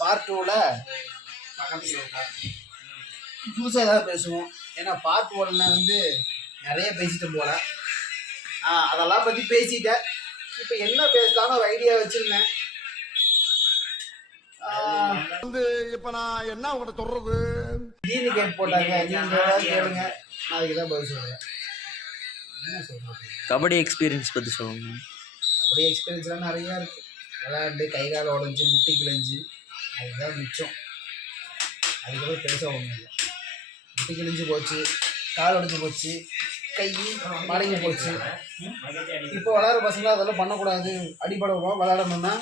Part 2ல புதுசாக ஏதாவது பேசுவோம். ஏன்னா பார்ட் 1ல வந்து நிறைய பேசிட்டு போல, அதெல்லாம் பற்றி பேசிட்டேன். இப்போ என்ன பேசலாம்னு ஒரு ஐடியா வச்சுருந்தேன். வந்து இப்போ நான் என்ன உங்கள்கிட்ட சொல்றது, திடீர்னு கேட்டு போட்டாங்க, நீங்கள் ஏதாவது கேளுங்க, நான் அதுக்கு தான் பதில் சொல்கிறேன். என்ன சொல்கிறது, கபடி எக்ஸ்பீரியன்ஸ் பற்றி சொல்லுங்க. கபடி எக்ஸ்பீரியன்ஸ்லாம் நிறையா இருக்குது. விளையாண்டு கை கால் உடஞ்சி முட்டி கிழிஞ்சு அதுதான் மிச்சம். அதுக்கப்புறம் பெருசாக ஒன்றும் இல்லை. முட்டி கிழிஞ்சு போச்சு, கால் உடஞ்சி போச்சு, கை மடங்கி போச்சு. இப்போ விளையாடுற பசங்க அதெல்லாம் பண்ணக்கூடாது, அடிபடுவோம் விளையாடணும்னா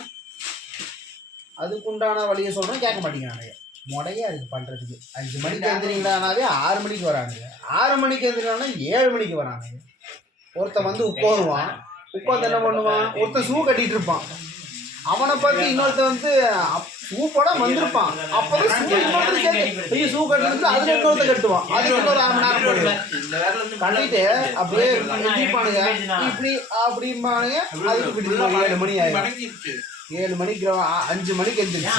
அதுக்குண்டான வழியை சொல்கிறோம், கேட்க மாட்டேங்கிறானுங்க. முடையாக இருக்குது பண்ணுறதுக்கு. 5 மணிக்கு எழுந்திரிங்களானாவே 6 மணிக்கு வரானுங்க, 6 மணிக்கு எழுந்திரிங்களானா 7 மணிக்கு வரானுங்க. ஒருத்தன் வந்து உட்காருவான், உட்காந்து என்ன பண்ணுவான், ஒருத்தன் ஷூ கட்டிகிட்டு இருப்பான், அவனை பார்த்து இன்னொருத்தன் வந்து ஷூ போட வந்திருப்பான், அப்போதான் ஷூ கட்டிட்டு அதில் இன்னொருத்த கட்டுவான், அதுக்கு இன்னொரு 1/2 மணி நேரம் போயிடுவான். கட்டிட்டு அப்படியே எழுதிப்பானுங்க, இப்படி அப்படிம்பானுங்க. அதுக்கு 7 மணி ஆயிடும். 7 மணிக்கு 5 மணிக்கு எழுந்திரிச்சு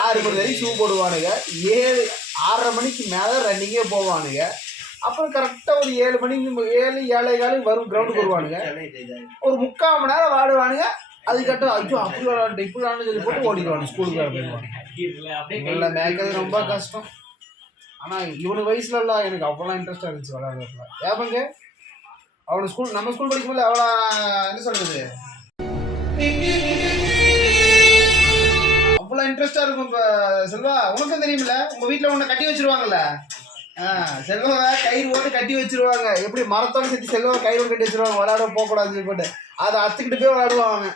6 மணி வரைக்கும் ஷூ போடுவானுங்க. 6:30 மணிக்கு மேலே ரன்னிங்கே போவானுங்க. அப்புறம் கரெக்டாக ஒரு 7 மணிக்கு 7-7:15 வரும் கிரவுண்டுக்கு வருவானுங்க. ஒரு 3/4 மணி நேரம் வாடுவானுங்க. அதுக்கட்டும் ஐயோ அப்படி விளாண்டு இப்படி விளாண்டு சொல்லி போட்டு ஓடிடுவானு ஸ்கூலுக்கு போயிடுவாங்க. இவங்களை மேய்க்கிறது ரொம்ப கஷ்டம். ஆனால் இவனு வயசுலலாம் எனக்கு அவ்வளோலாம் இன்ட்ரெஸ்டாக இருந்துச்சு விளையாடுறதுல. ஏப்பங்க அவனு ஸ்கூல் நம்ம ஸ்கூல் படிக்கும்போது அவ்வளோ என்ன சொல்கிறது அவ்வளோ இன்ட்ரெஸ்டாக இருக்கும். இப்போ செல்வா உனக்கும் தெரியுமில்ல, உங்கள் வீட்டில் உன்னை கட்டி வச்சிருவாங்கல்ல, செல்வாவை கயிறு ஓட்டு கட்டி வச்சிருவாங்க. எப்படி மரத்தோடு சேர்த்து செல்வாவை கயிறு ஓட்டு கட்டி வச்சிருவாங்க, விளையாட போகக்கூடாதுன்னு சொல்லி போட்டு அதை அத்துக்கிட்டு போய் விளையாடுவாங்க.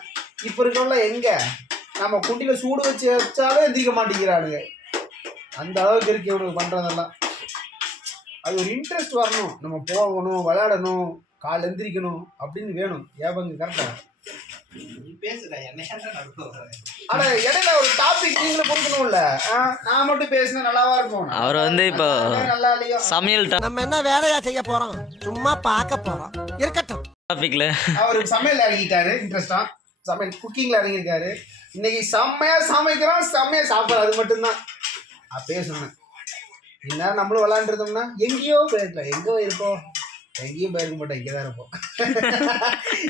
இப்போ இருக்கவங்கள எங்கே நம்ம குண்டியில் சூடு வச்சு வச்சாலும் எந்திரிக்க மாட்டேங்கிறானுங்க. அந்த அளவுக்கு இருக்கு இவனுக்கு பண்ணுறதெல்லாம். அது ஒரு இன்ட்ரெஸ்ட் வரணும், நம்ம போகணும் விளையாடணும் கால் எந்திரிக்கணும் அப்படின்னு வேணும். ஏபங்க கரெக்டாக ஆனா இடையில ஒரு டாபிக் நீங்களும் கொடுக்கணும்ல. நான் மட்டும் பேசினா நல்லாவா இருக்கும். அவர் வந்து இப்போ நல்லா இல்லையோ சமையல் நம்ம என்ன வேலையா செய்ய போறோம், சும்மா பார்க்க போறோம், இருக்கட்டும். டாபிக்ல அவரு சமையல் இறங்கிட்டாரு, இன்ட்ரெஸ்டா சமையல் குக்கிங்ல இறங்கிருக்காரு. இன்னைக்கு செம்மையா சமைக்கிறோம், செம்மையா சாப்பிட்றோம். அது மட்டும்தான் அப்பயே சொன்னேன். இந்நேரம் நம்மளும் விளையாண்டுருந்தோம்னா எங்கேயோ போயிருக்கலாம். எங்கோ இருப்போம், எங்கேயும் போயிருக்க மாட்டோம், இங்கே தான் இருப்போம்.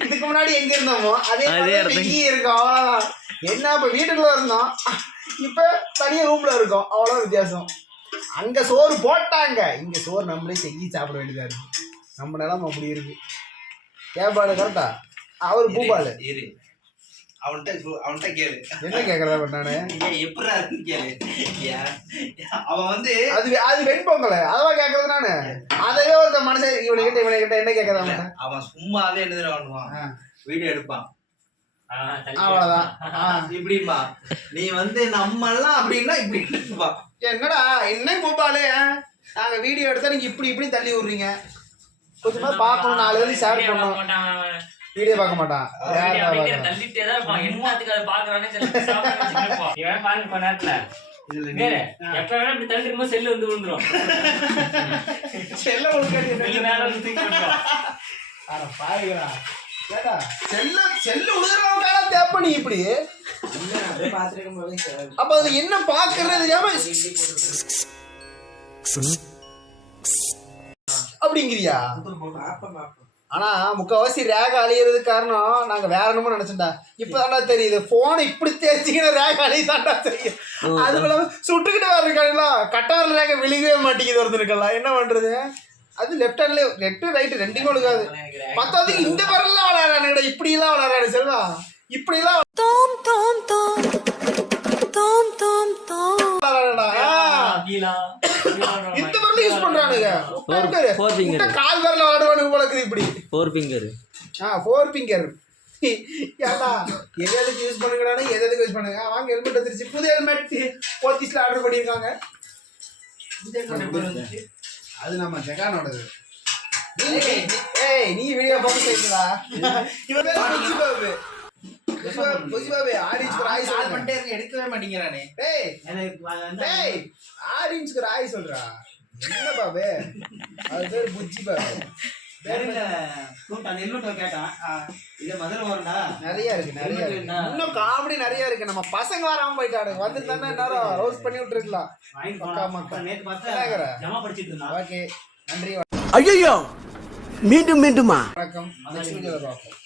இதுக்கு முன்னாடி எங்க இருந்தோமோ அதே இங்கேயும் இருக்கோம், அவ்வளோதான். என்ன இப்போ வீட்டுக்குள்ள இருந்தோம், இப்போ தனியாக ரூம்ல இருக்கோம், அவ்வளோ வித்தியாசம். அங்கே சோறு போட்டாங்க, இங்கே சோறு நம்மளே செஞ்சு சாப்பிட வேண்டியதாக இருக்கு. நம்ம நிலம் அப்படி இருக்கு. கேப்பாடு கரெக்டா. அவர் பூபாலு அவன்கிட்ட கேளு என்ன கேட்கறதா நானு எப்படா இருக்குன்னு கேளு. அவன் வந்து அது வெண்பொங்கல் அதெல்லாம் கேட்கறது நானு. அதையே ஒரு மனுஷன் இவனை கிட்ட என்ன கேட்கறா, அவன் சும்மாவே என்ன பண்ணுவான், வீடியோ எடுப்பான், அவ்வளவுதான். இப்படிப்பா நீ வந்து நம்ம எல்லாம் அப்படின்னா இப்படி இருப்பா. என்னடா என்ன பூபாலு, நாங்க வீடியோ எடுத்தா நீங்க இப்படி இப்படி தள்ளி விடுறீங்க. கொஞ்சமா பார்க்கணும், 4 பேருக்கு ஷேர் பண்ணணும். வீடியோ பார்க்க மாட்டான், தள்ளிட்டே தான் இருப்பான். என்னத்துக்கு அதை பாக்குறானே இவன் பாருங்க கொஞ்ச நேரத்துல எப்ப வேணா இப்படி தள்ளி இருக்கும்போது செல்லு வந்து விழுந்துரும். செல்ல மேல வந்து தூக்கி விட்டுரும். அட பாருங்கடா, கேடா செல்லு உழுதுறவங்க தேப்ப நீ இப்படி அப்ப அது என்ன பாக்குறது அப்படிங்கிறியா? ஆனா முக்கால்வாசி ரேக அழியறதுக்கு காரணம் நாங்க வேற என்னமோ நினைச்சோம்டா. இப்பதான்டா தெரியுது போனை இப்படி தேய்ச்சிக்கிற ரேக அழியதான்டா தெரியும். அதுக்குள்ள சுட்டுக்கிட்டு வர இருக்காங்களா, கட்டவரில் ரேக விழுகவே மாட்டேங்குது ஒருத்தருக்கெல்லாம். என்ன பண்றது, அது லெஃப்ட் ஹேண்ட்ல லெஃப்ட் ரைட்டு ரெண்டுமே ஒழுகாது. பத்தாவதுக்கு இந்த பரலாம் விளையாடுறானுங்கடா, இப்படி எல்லாம் விளையாடுறாரு செல்வா, இப்படி எல்லாம் இந்த வரல யூஸ் பண்றானுங்க. கால் வரல விளையாடுவானுங்க போலக்குது இப்படி 4 ஃபிங்கர் 4 ஃபிங்கர். ஏடா எதுக்கு யூஸ் பண்ணுங்கடானே, எதுக்கு யூஸ் பண்ணுங்க. வாங்க ஹெல்மெட் வந்துருச்சு, புது ஹெல்மெட் போத்தீஸ்ல ஆர்டர் பண்ணியிருக்காங்க. அது நம்ம ஜெகானோடது. நீ வீடியோ பார்த்து செய்யுங்களா? இவன் பேர் புஜி பாபு. புஜி பாபு ஆடியன்ஸ்க்கு ராய் சொல்லிட்டே இருக்க, எடுக்கவே மாட்டேங்கிறானே. டேய் ஆடியன்ஸ்க்கு ராய் சொல்றா. என்ன பாபு, அது பேர் புஜி பாபு. அந்த ஹெல்மெட் கேட்டான் இல்ல மதுரை வரண்டா நிறைய இருக்கு நிறைய இருக்கு இன்னும் காமெடி நிறைய இருக்கு நம்ம பசங்க வராம போயிட்டாரு வந்து தானே நேரம் ரோஸ் பண்ணி விட்டுருக்கலாம் மக்கா மக்கா நேத்து பார்த்தா ஜமா படிச்சிட்டு இருந்தான் ஓகே நன்றி ஐயோ மீண்டும் மீண்டுமா வணக்கம் நெக்ஸ்ட் வீடியோல பார்ப்போம்